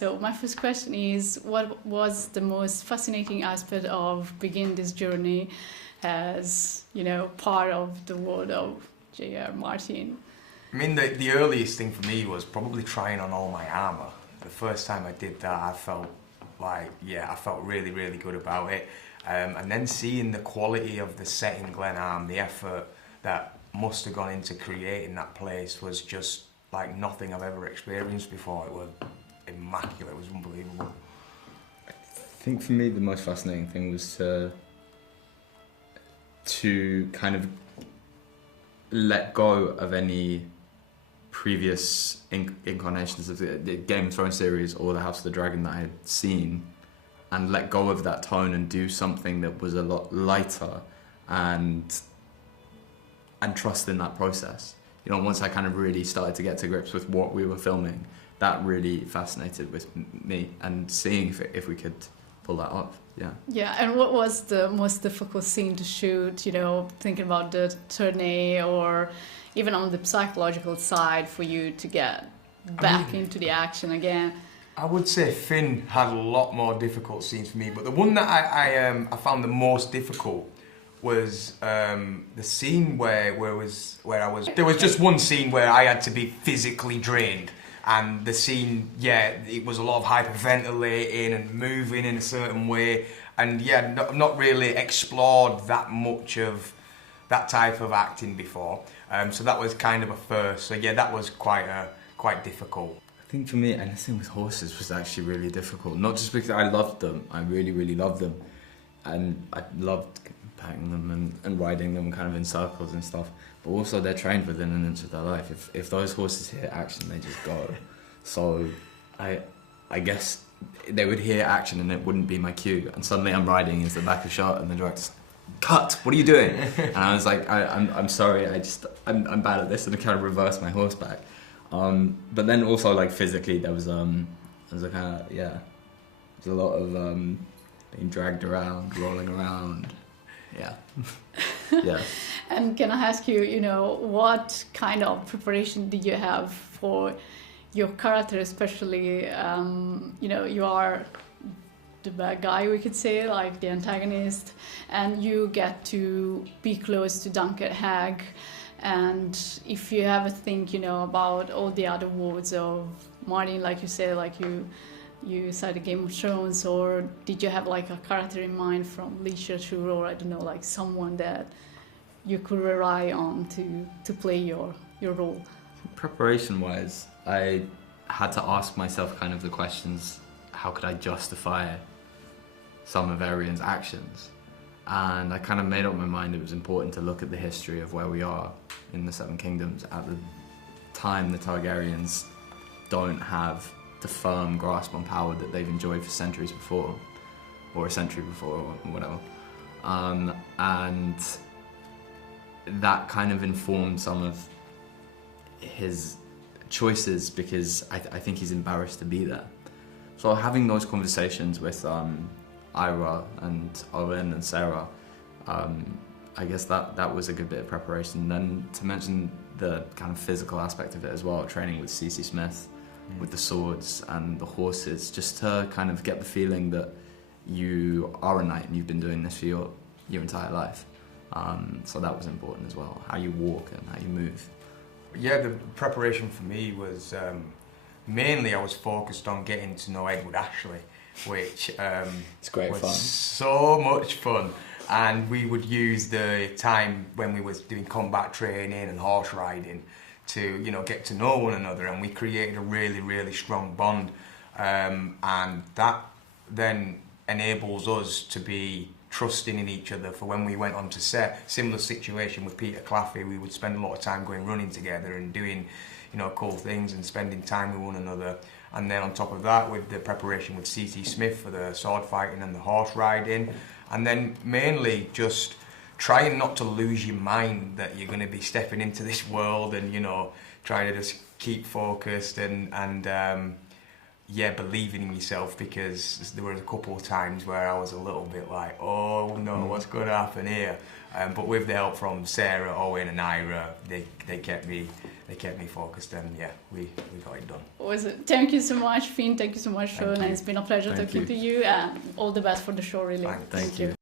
So my first question is, what was the most fascinating aspect of begin this journey as, part of the world of J.R. Martin? I mean, the earliest thing for me was probably trying on all my armour. The first time I did that, I felt really, really good about it. And then seeing the quality of the set in Glenarm, the effort that must have gone into creating that place was just like nothing I've ever experienced before. It was immaculate, it was unbelievable. I think for me the most fascinating thing was to kind of let go of any previous incarnations of the Game of Thrones series or the House of the Dragon that I had seen, and let go of that tone and do something that was a lot lighter and trust in that process. Once I kind of really started to get to grips with what we were filming, that really fascinated with me, and seeing if we could pull that off. Yeah, and what was the most difficult scene to shoot, thinking about the tourney or even on the psychological side for you to get back into the action again? I would say Finn had a lot more difficult scenes for me, but the one that I found the most difficult was the scene where there was just one scene where I had to be physically drained, and the scene, it was a lot of hyperventilating and moving in a certain way, and not really explored that much of that type of acting before, so that was kind of a first. So that was quite difficult. I think for me, anything with horses was actually really difficult. Not just because I loved them, I really, really loved them, and I loved patting them and riding them kind of in circles and stuff, but also they're trained within an inch of their life. If those horses hear action, they just go. So I guess they would hear action and it wouldn't be my cue, and suddenly I'm riding into the back of shot and the director's, cut, what are you doing? And I was like, I'm sorry, I'm bad at this, and I kind of reversed my horse back. But then also like physically there was a kind of, there's a lot of being dragged around, rolling around. Yeah. And can I ask you, what kind of preparation did you have for your character, especially, you are the bad guy, we could say, like the antagonist, and you get to be close to Duncan Hag, and if you ever think, about all the other words of Martin, like you said, like you said the Game of Thrones, or did you have like a character in mind from literature, or I don't know, like someone that you could rely on to play your role? Preparation-wise, I had to ask myself kind of the questions, how could I justify some of Aerian's actions? And I kind of made up my mind it was important to look at the history of where we are in the Seven Kingdoms. At the time, the Targaryens don't have the firm grasp on power that they've enjoyed for centuries before, or a century before, or whatever. And that kind of informed some of his choices, because I think he's embarrassed to be there. So having those conversations with Ira and Owen and Sarah, I guess that was a good bit of preparation. And then to mention the kind of physical aspect of it as well, training with C.C. Smith, with the swords and the horses, just to kind of get the feeling that you are a knight and you've been doing this for your entire life. So that was important as well, how you walk and how you move. The preparation for me was mainly I was focused on getting to know Edward Ashley, which it's great was fun. So much fun. And we would use the time when we was doing combat training and horse riding to get to know one another, and we created a really, really strong bond, and that then enables us to be trusting in each other for when we went on to set. Similar situation with Peter Claffey, we would spend a lot of time going running together and doing cool things and spending time with one another. And then on top of that, with the preparation with C.C. Smith for the sword fighting and the horse riding, and then mainly just trying not to lose your mind that you're going to be stepping into this world, and trying to just keep focused and yeah, believing in yourself, because there were a couple of times where I was a little bit like, oh no, what's going to happen here? But with the help from Sarah, Owen and Ira, they kept me focused, and yeah, we got it done. Thank you so much, Finn. Thank you so much, Shaun. Thank you. It's been a pleasure Thank talking you. to you, and all the best for the show, really. Thank you.